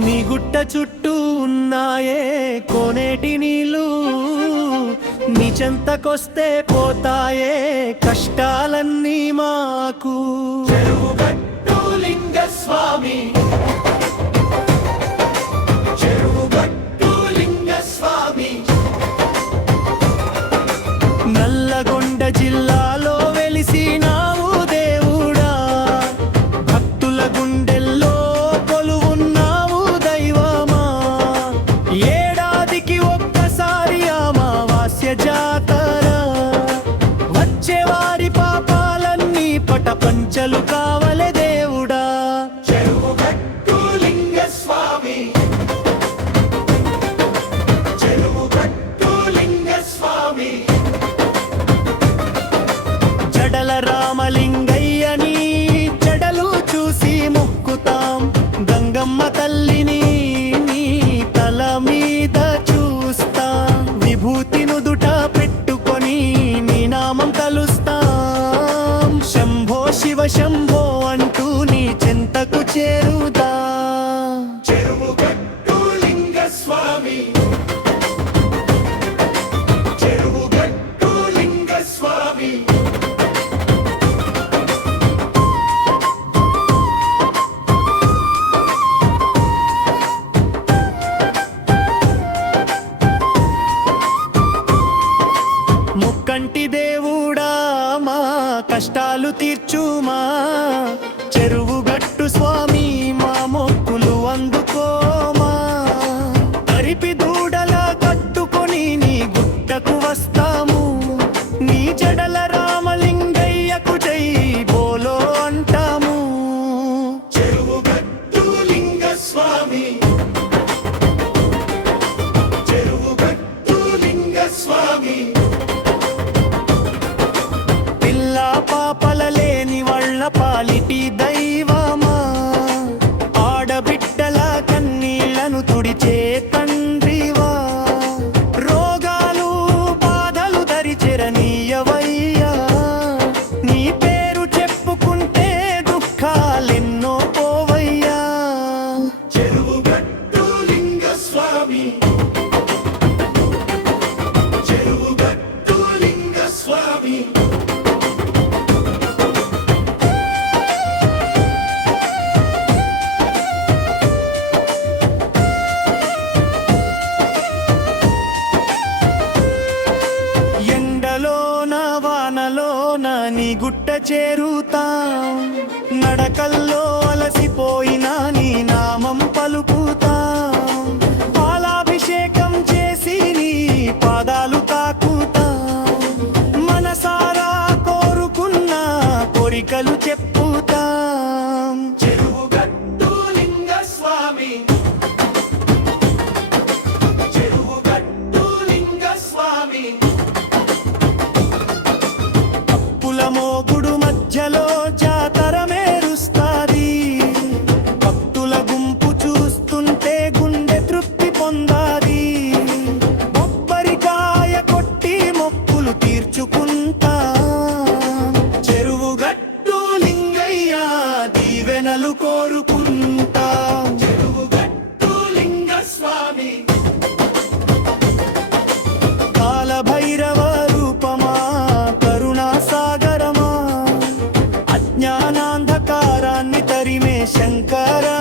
నీ గుట్ట చుట్టూ ఉన్నాయే కోనేటి నీళ్ళు, నీ చెంతకొస్తే పోతాయే కష్టాలన్నీ మాకు. చెరువుగట్టు లింగస్వామి, చెరువుగట్టు లింగస్వామి, నల్లగొండ జిల్లాలో వెలిసినావు దేవుడా, భక్తుల గుండెల్లో కొలువున్నావు దైవమా. ఏడాదికి ఒక్కసారి అమావాస్య జాతర, వచ్చేవారి పాపాలన్నీ పటపంచలు కావలే దేవుడా. చెరువుగట్టు లింగస్వామి, చెరువుగట్టు లింగస్వామి, జడల రామలింగయ్యని జడలు చూసి మొక్కుతాం, గంగమ్మ తల్లిని నీ తల మీద చూస్తాం, విభూతి నుదుట పెట్టుకొని నీ నామం కలుస్తాం. శంభో శివ శంభో అంటూ నీ చెంతకు చేరుదా. చెరువుగట్టు లింగస్వామి, చెరువుగట్టు లింగస్వామి. ముక్కంటి దేవుడా మా కష్టాలు తీర్చుమా, చెరువుగట్టు స్వామి మా మొక్కులు అందుకోమా. తరిపి దూడల కట్టుకొని నీ గుట్టకు వస్తాము, నీ జడల రామలింగయ్యకు జై బోలో అంటాము. చెరువుగట్టు లింగస్వామి, చెరువుగట్టు లింగస్వామి, పిల్లా పాపల లేని వాళ్ళ పాలిటి దైవమా, ఆడబిడ్డల కన్నీళ్లను తుడిచే తండ్రివా, రోగాలు బాధలు దరిచెరనీయవయ్యా, నీ పేరు చెప్పుకుంటే దుఃఖాలెన్నో పోవయ్యా. చెరువుగట్టు లింగస్వామి, చెరువుగట్టు లింగస్వామి. ఎండలోన వానలోన నీ గుట్ట చేరుతాం, నడకల్లో అలసిపోయినా నీ నామం పలుకుతాం, పాలాభిషేకం చేసి నీ పాదాలు తాకుతాం, మనసారా కోరుకున్న కోరికలు చెప్పుతాం. చెరువుగట్టు లింగస్వామి, చెరువుగట్టు లింగస్వామి, మోగుడు మధ్యలో జాతర మేరుస్తాది, భక్తుల గుంపు చూస్తుంటే గుండె తృప్తి పొందాది, కొబ్బరికాయ కొట్టి మొక్కులు తీర్చుకుంటా. చెరువుగట్టు లింగయ్య దీవెనలు కోరుకుంటా. చెరువుగట్టు లింగస్వామి, కాలభైరవ రూపమా కరుణా సాగరమా, అజ్ఞానాంధకారాన్ని తరిమే శంకరా.